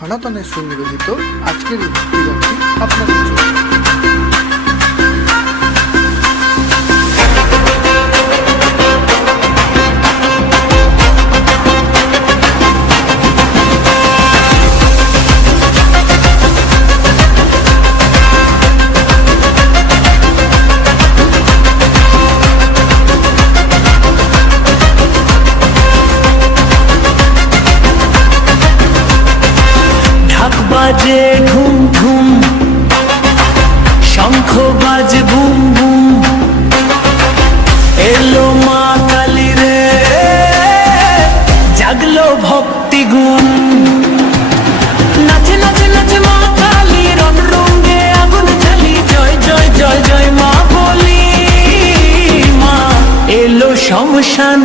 সনাতনের সুনিবেদিত আজকের এই ভক্তিগানটি আপনাদের জন্য। বাজে ধুম ধুম, শঙ্খ বাজে বুম বুম, এলো মা কালী রে, জাগলো ভক্তি গুণ। নাচে নাচে নাচে মা কালী, রং রঙে আগুন জ্বালি, জয় জয় জয় জয় মা বলি। মা এলো শ্মশান